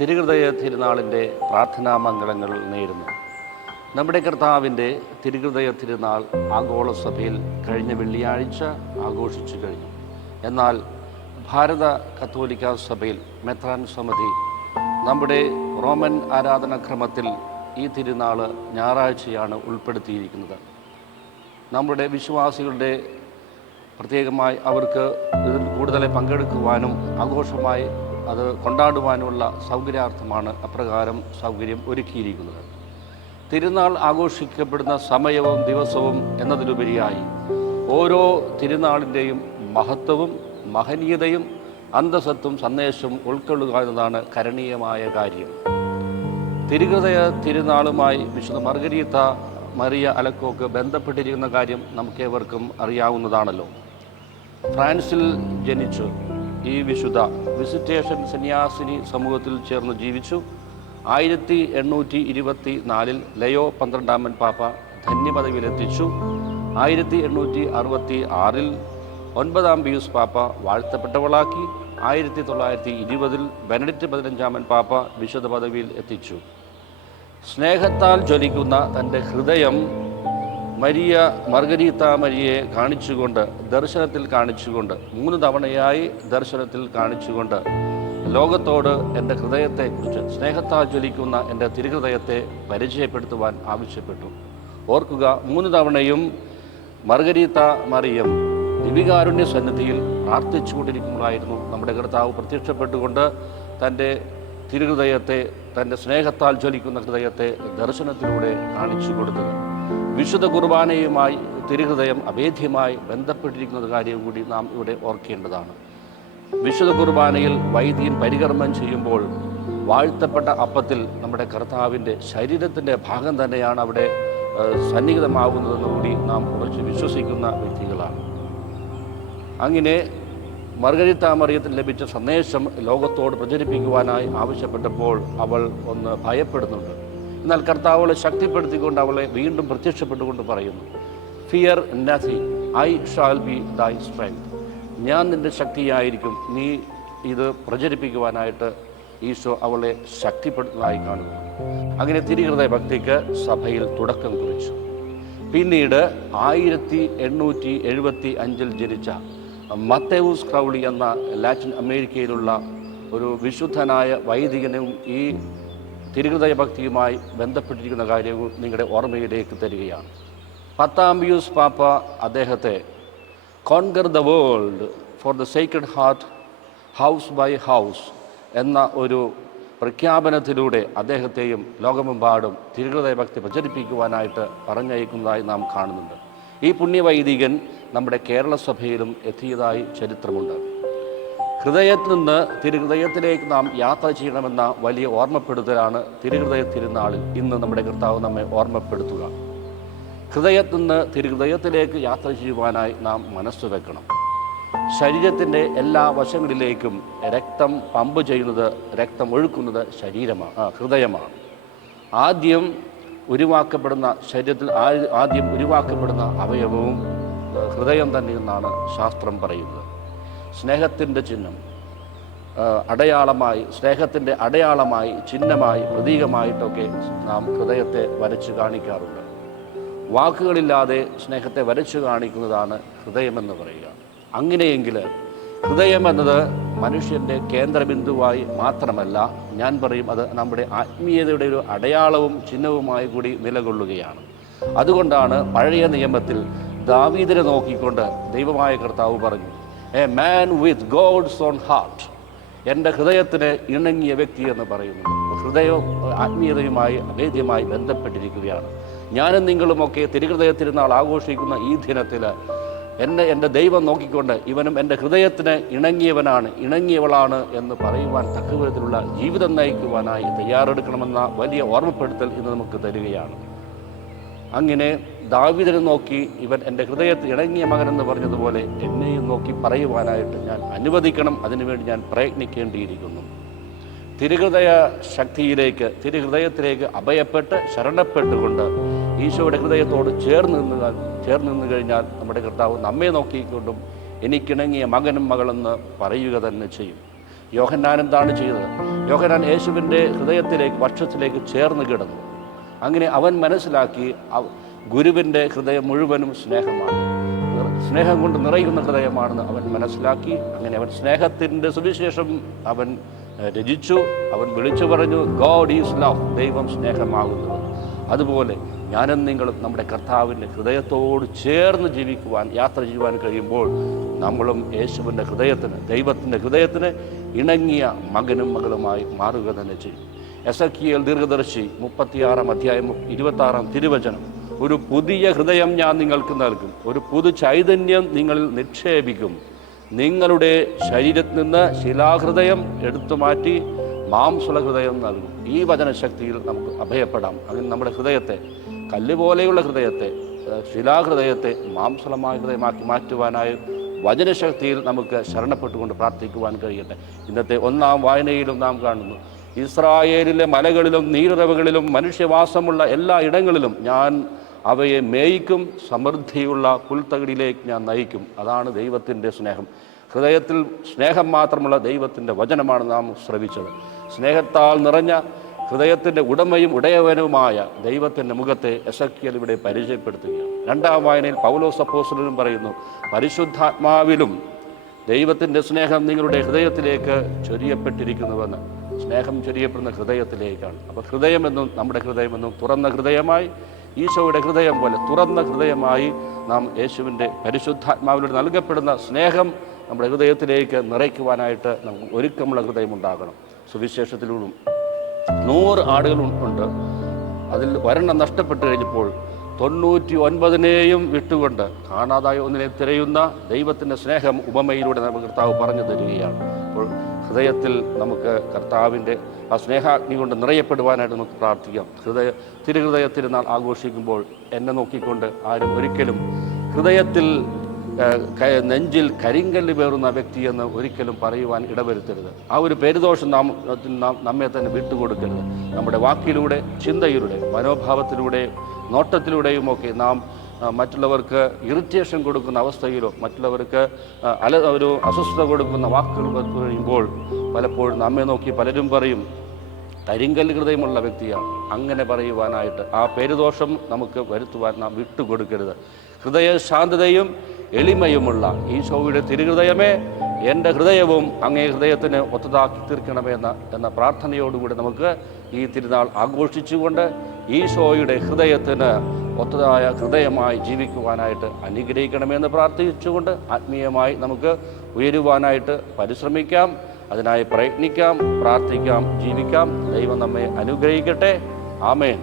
തിരുഹൃദയ തിരുനാളിൻ്റെ പ്രാർത്ഥനാ മംഗളങ്ങൾ നേരുന്നു. നമ്മുടെ കർത്താവിൻ്റെ തിരുഹൃദയ തിരുനാൾ ആഗോള സഭയിൽ കഴിഞ്ഞ വെള്ളിയാഴ്ച ആഘോഷിച്ചു കഴിഞ്ഞു. എന്നാൽ ഭാരത കത്തോലിക്ക സഭയിൽ മെത്രാൻ സമിതി നമ്മുടെ റോമൻ ആരാധനാക്രമത്തിൽ ഈ തിരുനാൾ ഞായറാഴ്ചയാണ് ഉൾപ്പെടുത്തിയിരിക്കുന്നത്. നമ്മുടെ വിശ്വാസികളുടെ പ്രത്യേകമായി അവർക്ക് ഇതിൽ കൂടുതൽ പങ്കെടുക്കുവാനും ആഘോഷമായി അത് കൊണ്ടാടുവാനുമുള്ള സൗകര്യാർത്ഥമാണ് അപ്രകാരം സൗകര്യം ഒരുക്കിയിരിക്കുന്നത്. തിരുനാൾ ആഘോഷിക്കപ്പെടുന്ന സമയവും ദിവസവും എന്നതിലുപരിയായി ഓരോ തിരുനാളിൻ്റെയും മഹത്വവും മഹനീയതയും അന്തസ്സത്തും സന്ദേശവും ഉൾക്കൊള്ളുക എന്നതാണ് കരണീയമായ കാര്യം. തിരുഹൃദയ തിരുനാളുമായി വിശുദ്ധ മർഗരീത്ത മറിയ അലക്കോക്ക് ബന്ധപ്പെട്ടിരിക്കുന്ന കാര്യം നമുക്കേവർക്കും അറിയാവുന്നതാണല്ലോ. ഫ്രാൻസിൽ ജനിച്ചു ഈ വിശുദ്ധ വിസിറ്റേഷൻ സന്യാസിനി സമൂഹത്തിൽ ചേർന്ന് ജീവിച്ചു. 1824 ലയോ 12 പാപ്പ ധന്യപദവിയിലെത്തിച്ചു. 1866 9 പിയൂസ് പാപ്പ വാഴ്ത്തപ്പെട്ടവളാക്കി. 1920 ബെനഡിക്റ്റ് 15 പാപ്പ വിശുദ്ധ പദവിയിൽ എത്തിച്ചു. സ്നേഹത്താൽ ജ്വലിക്കുന്ന തൻ്റെ ഹൃദയം മർഗരീത്ത മരിയെ കാണിച്ചുകൊണ്ട് ദർശനത്തിൽ കാണിച്ചുകൊണ്ട് 3 തവണയായി ദർശനത്തിൽ കാണിച്ചുകൊണ്ട് ലോകത്തോട് എൻ്റെ ഹൃദയത്തെക്കുറിച്ച് സ്നേഹത്താൽ ജ്വലിക്കുന്ന എൻ്റെ തിരുഹൃദയത്തെ പരിചയപ്പെടുത്തുവാൻ ആവശ്യപ്പെട്ടു. ഓർക്കുക, 3 തവണയും മർഗരീത്ത മറിയം ദിവികാരുണ്യ സന്നിധിയിൽ പ്രാർത്ഥിച്ചുകൊണ്ടിരിക്കുമ്പോഴായിരുന്നു നമ്മുടെ കർത്താവ് പ്രത്യക്ഷപ്പെട്ടുകൊണ്ട് തൻ്റെ തിരുഹൃദയത്തെ, തൻ്റെ സ്നേഹത്താൽ ജ്വലിക്കുന്ന ഹൃദയത്തെ ദർശനത്തിലൂടെ കാണിച്ചു കൊടുത്തത്. വിശുദ്ധ കുർബാനയുമായി തിരുഹൃദയം അഭേദ്യമായി ബന്ധപ്പെട്ടിരിക്കുന്ന കാര്യം കൂടി നാം ഇവിടെ ഓർക്കേണ്ടതാണ്. വിശുദ്ധ കുർബാനയിൽ വൈദികൻ പരികർമ്മം ചെയ്യുമ്പോൾ വാഴ്ത്തപ്പെട്ട അപ്പത്തിൽ നമ്മുടെ കർത്താവിൻ്റെ ശരീരത്തിൻ്റെ ഭാഗം തന്നെയാണ് അവിടെ സന്നിഹിതമാകുന്നതെന്ന് കൂടി നാം കുറച്ച് വിശ്വസിക്കുന്ന വ്യക്തികളാണ്. അങ്ങനെ മർഗരീത്ത മറിയത്തിന് ലഭിച്ച സന്ദേശം ലോകത്തോട് പ്രചരിപ്പിക്കുവാനായി ആവശ്യപ്പെട്ടപ്പോൾ അവൾ ഒന്ന് ഭയപ്പെടുന്നുണ്ട്. എന്നാൽ കർത്താവ് അവളെ ശക്തിപ്പെടുത്തിക്കൊണ്ട് അവളെ വീണ്ടും പ്രത്യക്ഷപ്പെട്ടുകൊണ്ട് പറയുന്നു, fear nothing, I shall be ദൈ സ്ട്രെങ്ത്. ഞാൻ നിൻ്റെ ശക്തിയായിരിക്കും. നീ ഇത് പ്രചരിപ്പിക്കുവാനായിട്ട് ഈശോ അവളെ ശക്തിപ്പെടുത്തുന്നതായി കാണുന്നു. അങ്ങനെ തിരുഹൃദയ ഭക്തിക്ക് സഭയിൽ തുടക്കം കുറിച്ചു. പിന്നീട് 1875 ജനിച്ച മത്തേവൂസ് ക്രൗളി എന്ന ലാറ്റിൻ അമേരിക്കയിലുള്ള ഒരു വിശുദ്ധനായ വൈദികനും ഈ തിരുഹൃദയ ഭക്തിയുമായി ബന്ധപ്പെട്ടിരിക്കുന്ന കാര്യവും നിങ്ങളുടെ ഓർമ്മയിലേക്ക് തരികയാണ്. 10 പിയൂസ് പാപ്പ അദ്ദേഹത്തെ conquer the world for the sacred heart house by house എന്ന ഒരു പ്രഖ്യാപനത്തിലൂടെ അദ്ദേഹത്തെയും ലോകമെമ്പാടും തിരുഹൃദയ ഭക്തി പ്രചരിപ്പിക്കുവാനായിട്ട് പറഞ്ഞയക്കുന്നതായി നാം കാണുന്നുണ്ട്. ഈ പുണ്യവൈദികൻ നമ്മുടെ കേരള സഭയിലും എത്തിയതായി ചരിത്രമുണ്ട്. ഹൃദയത്തിൽ നിന്ന് തിരുഹൃദയത്തിലേക്ക് നാം യാത്ര ചെയ്യണമെന്ന വലിയ ഓർമ്മപ്പെടുത്തലാണ് തിരുഹൃദയ തിരുനാളിൽ ഇന്ന് നമ്മുടെ കർത്താവ് നമ്മെ ഓർമ്മപ്പെടുത്തുക. ഹൃദയത്തിൽ നിന്ന് തിരുഹൃദയത്തിലേക്ക് യാത്ര ചെയ്യുവാനായി നാം മനസ്സ് വെക്കണം. ശരീരത്തിൻ്റെ എല്ലാ വശങ്ങളിലേക്കും രക്തം പമ്പ് ചെയ്യുന്നത്, രക്തം ഒഴുക്കുന്നത് ഹൃദയമാണ്. ആദ്യം ഉരുവാക്കപ്പെടുന്ന ശരീരത്തിൽ ആദ്യം ഉരുവാക്കപ്പെടുന്ന അവയവവും ഹൃദയം തന്നെ എന്നാണ് ശാസ്ത്രം പറയുന്നത്. സ്നേഹത്തിൻ്റെ ചിഹ്നം അടയാളമായി, സ്നേഹത്തിൻ്റെ അടയാളമായി, ചിഹ്നമായി, പ്രതീകമായിട്ടൊക്കെ നാം ഹൃദയത്തെ വരച്ച് കാണിക്കാറുണ്ട്. വാക്കുകളില്ലാതെ സ്നേഹത്തെ വരച്ചു കാണിക്കുന്നതാണ് ഹൃദയമെന്ന് പറയുക. അങ്ങനെയെങ്കിൽ ഹൃദയം എന്നത് മനുഷ്യൻ്റെ കേന്ദ്രബിന്ദുവായി മാത്രമല്ല, ഞാൻ പറയും അത് നമ്മുടെ ആത്മീയതയുടെ ഒരു അടയാളവും ചിഹ്നവുമായി കൂടി നിലകൊള്ളുകയാണ്. അതുകൊണ്ടാണ് പഴയ നിയമത്തിൽ ദാവീദിനെ നോക്കിക്കൊണ്ട് ദൈവമായ കർത്താവ് പറഞ്ഞു, a man with God's own heart, എൻ്റെ ഹൃദയത്തിന് ഇണങ്ങിയ വ്യക്തി എന്ന് പറയുന്നു. ഹൃദയവും ആത്മീയതയുമായി അഭേദ്യമായി ബന്ധപ്പെട്ടിരിക്കുകയാണ്. ഞാനും നിങ്ങളുമൊക്കെ തിരുഹൃദയ തിരുനാൾ ആഘോഷിക്കുന്ന ഈ ദിനത്തിൽ എൻ്റെ ദൈവം നോക്കിക്കൊണ്ട് ഇവനും എൻ്റെ ഹൃദയത്തിന് ഇണങ്ങിയവളാണ് എന്ന് പറയുവാൻ തക്കവിധത്തിലുള്ള ജീവിതം നയിക്കുവാനായി തയ്യാറെടുക്കണമെന്ന വലിയ ഓർമ്മപ്പെടുത്തൽ ഇന്ന് നമുക്ക് തരികയാണ്. അങ്ങനെ ദാവീദിനെ നോക്കി ഇവൻ എൻ്റെ ഹൃദയത്തിൽ ഇണങ്ങിയ മകനെന്ന് പറഞ്ഞതുപോലെ എന്നെയും നോക്കി പറയുവാനായിട്ട് ഞാൻ അനുവദിക്കണം. അതിനുവേണ്ടി ഞാൻ പ്രയത്നിക്കേണ്ടിയിരിക്കുന്നു. തിരുഹൃദയ ശക്തിയിലേക്ക്, തിരുഹൃദയത്തിലേക്ക് അഭയപ്പെട്ട് ശരണപ്പെട്ടുകൊണ്ട് ഈശോയുടെ ഹൃദയത്തോട് ചേർന്ന് നിന്ന് കഴിഞ്ഞാൽ നമ്മുടെ കർത്താവ് നമ്മെ നോക്കിക്കൊണ്ടും എനിക്കിണങ്ങിയ മകനും മകളെന്ന് പറയുക തന്നെ ചെയ്യും. യോഹന്നാൻ എന്താണ് ചെയ്തത്? യോഹന്നാൻ യേശുവിൻ്റെ ഹൃദയത്തിലേക്ക്, വക്ഷത്തിലേക്ക് ചേർന്ന് കിടന്നു. അങ്ങനെ അവൻ മനസ്സിലാക്കി ഗുരുവിൻ്റെ ഹൃദയം മുഴുവനും സ്നേഹമാണ്, സ്നേഹം കൊണ്ട് നിറയുന്ന ഹൃദയമാണെന്ന് അവൻ മനസ്സിലാക്കി. അങ്ങനെ അവൻ സ്നേഹത്തിൻ്റെ സുവിശേഷം അവൻ രചിച്ചു. അവൻ വിളിച്ചു പറഞ്ഞു, ഗോഡ് ഈസ് ലവ്, ദൈവം സ്നേഹമാകുന്നത്. അതുപോലെ ഞാനും നിങ്ങളും നമ്മുടെ കർത്താവിൻ്റെ ഹൃദയത്തോട് ചേർന്ന് ജീവിക്കുവാൻ, യാത്ര ചെയ്യുവാൻ കഴിയുമ്പോൾ നമ്മളും യേശുവിൻ്റെ ഹൃദയത്തിന്, ദൈവത്തിൻ്റെ ഹൃദയത്തിന് ഇണങ്ങിയ മകനും മകളുമായി മാറുക തന്നെ ചെയ്യും. എസെക്കിയേൽ ദീർഘദർശി 36-ാം അധ്യായം 26-ാം തിരുവചനം, ഒരു പുതിയ ഹൃദയം ഞാൻ നിങ്ങൾക്ക് നൽകും, ഒരു പുതു ചൈതന്യം നിങ്ങളിൽ നിക്ഷേപിക്കും, നിങ്ങളുടെ ശരീരത്തിൽ നിന്ന് ശിലാഹൃദയം എടുത്തു മാറ്റി മാംസള ഹൃദയം നൽകും. ഈ വചനശക്തിയിൽ നമുക്ക് അഭയപ്പെടാം. അങ്ങനെ നമ്മുടെ ഹൃദയത്തെ, കല്ലുപോലെയുള്ള ഹൃദയത്തെ, ശിലാഹൃദയത്തെ മാംസളമായ ഹൃദയമാക്കി മാറ്റുവാനായി വചനശക്തിയിൽ നമുക്ക് ശരണപ്പെട്ടുകൊണ്ട് പ്രാർത്ഥിക്കുവാൻ കഴിയട്ടെ. ഇന്നത്തെ 1-ാം വായനയിലും നാം കാണുന്നു, ഇസ്രായേലിലെ മലകളിലും നീരുറവുകളിലും മനുഷ്യവാസമുള്ള എല്ലാ ഇടങ്ങളിലും ഞാൻ അവയെ മേയിക്കും, സമൃദ്ധിയുള്ള പുൽത്തകിടിലേക്ക് ഞാൻ നയിക്കും. അതാണ് ദൈവത്തിൻ്റെ സ്നേഹം. ഹൃദയത്തിൽ സ്നേഹം മാത്രമുള്ള ദൈവത്തിൻ്റെ വചനമാണ് നാം ശ്രവിച്ചത്. സ്നേഹത്താൽ നിറഞ്ഞ ഹൃദയത്തിൻ്റെ ഉടമയും ഉടയവനുമായ ദൈവത്തിൻ്റെ മുഖത്തെ എസെക്കിയേൽ ഇവിടെ പരിചയപ്പെടുത്തുകയാണ്. 2-ാം വായനയിൽ പൗലോസ് അപ്പോസ്തലനും പറയുന്നു, പരിശുദ്ധാത്മാവിലും ദൈവത്തിൻ്റെ സ്നേഹം നിങ്ങളുടെ ഹൃദയത്തിലേക്ക് ചൊരിയപ്പെട്ടിരിക്കുന്നുവെന്ന്. സ്നേഹം ചൊരിയപ്പെടുന്ന ഹൃദയത്തിലേക്കാണ്. അപ്പോൾ ഹൃദയമെന്നും നമ്മുടെ ഹൃദയമെന്നും തുറന്ന ഹൃദയമായി, ഈശോയുടെ ഹൃദയം പോലെ തുറന്ന ഹൃദയമായി നാം യേശുവിൻ്റെ പരിശുദ്ധാത്മാവിലൂടെ നൽകപ്പെടുന്ന സ്നേഹം നമ്മുടെ ഹൃദയത്തിലേക്ക് നിറയ്ക്കുവാനായിട്ട് നമുക്ക് ഒരുക്കമുള്ള ഹൃദയമുണ്ടാകണം. സുവിശേഷത്തിലൂടെ 100 ആടുകൾ ഉണ്ട്. അതിൽ ഒരെണ്ണം നഷ്ടപ്പെട്ട് കഴിഞ്ഞപ്പോൾ 99നെയും വിട്ടുകൊണ്ട് കാണാതായ ഒന്നിനെ തിരയുന്ന ദൈവത്തിൻ്റെ സ്നേഹം ഉപമയിലൂടെ നമുക്ക് കർത്താവ് പറഞ്ഞു തരികയാണ്. അപ്പോൾ ഹൃദയത്തിൽ നമുക്ക് കർത്താവിൻ്റെ ആ സ്നേഹാഗ്നി കൊണ്ട് നിറയപ്പെടുവാനായിട്ട് നമുക്ക് പ്രാർത്ഥിക്കാം. തിരുഹൃദയ തിരുനാൾ ആഘോഷിക്കുമ്പോൾ എന്നെ നോക്കിക്കൊണ്ട് ആരും ഒരിക്കലും ഹൃദയത്തിൽ നെഞ്ചിൽ കരിങ്കല്ല് പേറുന്ന വ്യക്തിയെന്ന് ഒരിക്കലും പറയുവാൻ ഇടവരുത്തരുത്. ആ ഒരു പെരുദോഷം നമ്മെ തന്നെ വിട്ടുകൊടുക്കരുത്. നമ്മുടെ വാക്കിലൂടെ, ചിന്തയിലൂടെ, മനോഭാവത്തിലൂടെ, നോട്ടത്തിലൂടെയുമൊക്കെ നാം മറ്റുള്ളവർക്ക് ഇറിറ്റേഷൻ കൊടുക്കുന്ന അവസ്ഥയിലോ മറ്റുള്ളവർക്ക് ഒരു അസ്വസ്ഥത കൊടുക്കുന്ന വാക്കുകൾ കഴിയുമ്പോൾ പലപ്പോഴും നമ്മെ നോക്കി പലരും പറയും, കരിങ്കല്ല് ഹൃദയമുള്ള വ്യക്തിയാണ്. അങ്ങനെ പറയുവാനായിട്ട് ആ പേരുദോഷം നമുക്ക് വരുത്തുവാൻ നാം വിട്ടുകൊടുക്കരുത്. ഹൃദയ ശാന്തതയും എളിമയുമുള്ള ഈശോയുടെ തിരുഹൃദയമേ, എൻ്റെ ഹൃദയവും അങ്ങേ ഹൃദയത്തിന് ഒത്തതാക്കി തീർക്കണമെന്ന പ്രാർത്ഥനയോടുകൂടി നമുക്ക് ഈ തിരുനാൾ ആഘോഷിച്ചുകൊണ്ട് ഈശോയുടെ ഹൃദയത്തിന് ഒത്തതായ ഹൃദയമായി ജീവിക്കുവാനായിട്ട് അനുഗ്രഹിക്കണമെന്ന് പ്രാർത്ഥിച്ചുകൊണ്ട് ആത്മീയമായി നമുക്ക് ഉയരുവാനായിട്ട് പരിശ്രമിക്കാം. അതിനായി പ്രയത്നിക്കാം, പ്രാർത്ഥിക്കാം, ജീവിക്കാം. ദൈവം നമ്മെ അനുഗ്രഹിക്കട്ടെ. ആമേൻ.